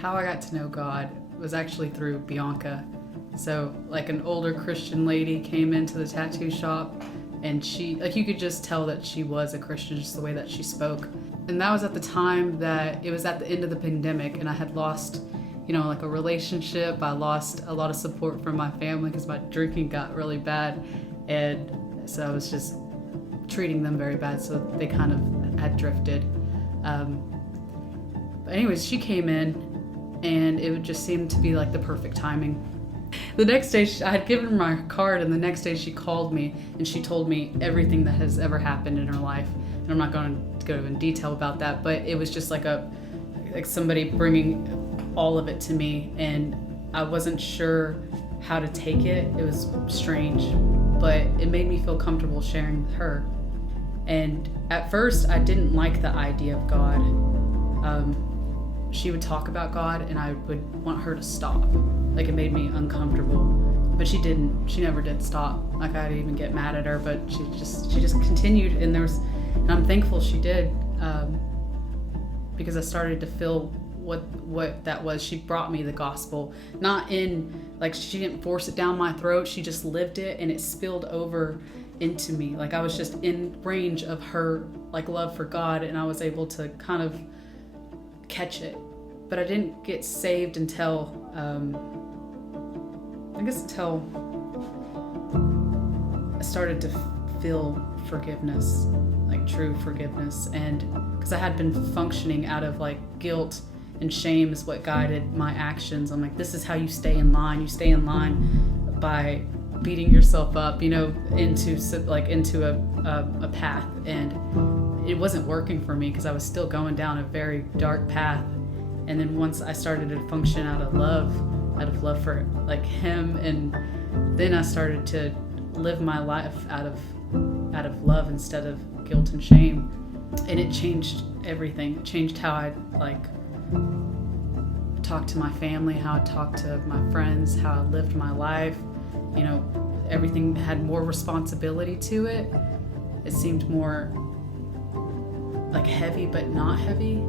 How I got to know God was actually through Bianca. So like an older Christian lady came into the tattoo shop, and she, like, you could just tell that she was a Christian, just the way that she spoke. And that was at the time that it was at the end of the pandemic, and I had lost, like a relationship. I lost a lot of support from my family because my drinking got really bad. And so I was just treating them very bad. So they kind of had drifted. But anyways, she came in, and it would just seem to be like the perfect timing. The next day, I had given her my card, and the next day she called me and she told me everything that has ever happened in her life. And I'm not going to go in detail about that, but it was just like somebody bringing all of it to me, and I wasn't sure how to take it. It was strange, but it made me feel comfortable sharing with her. And at first, I didn't like the idea of God. She would talk about God, and I would want her to stop. Like, it made me uncomfortable, but she didn't. She never did stop. Like, I'd even get mad at her, but she just continued. And and I'm thankful she did, because I started to feel what that was. She brought me the gospel, not in, like, she didn't force it down my throat. She just lived it, and it spilled over into me. Like, I was just in range of her, like, love for God, and I was able to kind of catch it. But I didn't get saved until until I started to feel forgiveness, like true forgiveness. And because I had been functioning out of like guilt and shame is what guided my actions. I'm like, this is how you stay in line. You stay in line by beating yourself up, into a path. And it wasn't working for me because I was still going down a very dark path. And then once I started to function out of love for like him, and then I started to live my life out of love instead of guilt and shame. And it changed everything. It changed how I like talked to my family, how I talked to my friends, how I lived my life. Everything had more responsibility to it. It seemed more like heavy, but not heavy.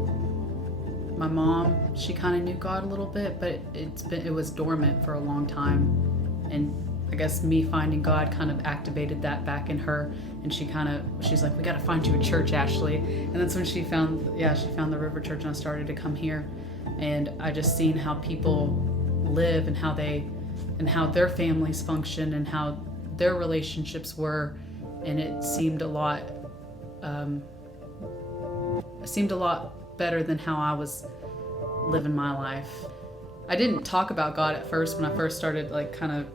My mom, she kind of knew God a little bit, but it was dormant for a long time. And I guess me finding God kind of activated that back in her. And she's like, we got to find you a church, Ashleigh. And that's when she found the River Church, and I started to come here. And I just seen how people live and how their families function and how their relationships were. And it seemed a lot better than how I was living my life. I didn't talk about God at first when I first started like kind of,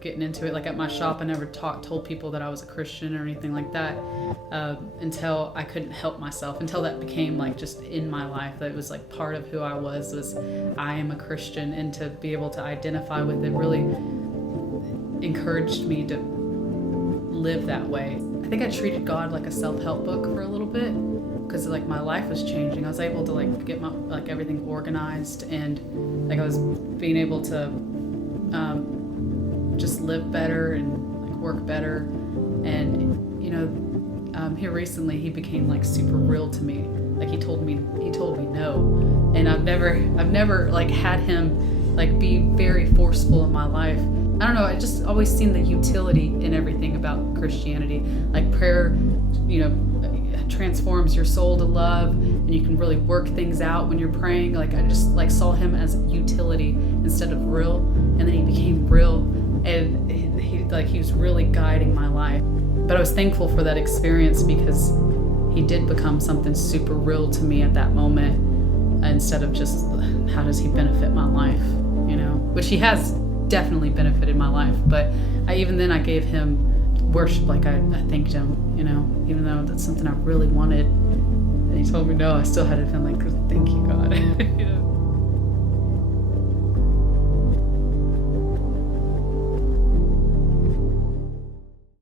getting into it. Like at my shop, I never told people that I was a Christian or anything like that, until I couldn't help myself, until that became like just in my life, that it was like part of who I was I am a Christian. And to be able to identify with it really encouraged me to live that way. I think I treated God like a self-help book for a little bit, because like my life was changing. I was able to like get my like everything organized, and like I was being able to just live better and like work better. And here recently he became like super real to me. Like he told me no, and I've never like had him like be very forceful in my life. I don't know, I just always seen the utility in everything about Christianity. Like prayer, transforms your soul to love, and you can really work things out when you're praying. Like I just like saw him as utility instead of real. And then he became real, and he was really guiding my life. But I was thankful for that experience, because he did become something super real to me at that moment, instead of just how does he benefit my life, which he has definitely benefited my life. But even then I gave him worship. Like I thanked him, even though that's something I really wanted. And he told me no, I still had to feel like, thank you, God.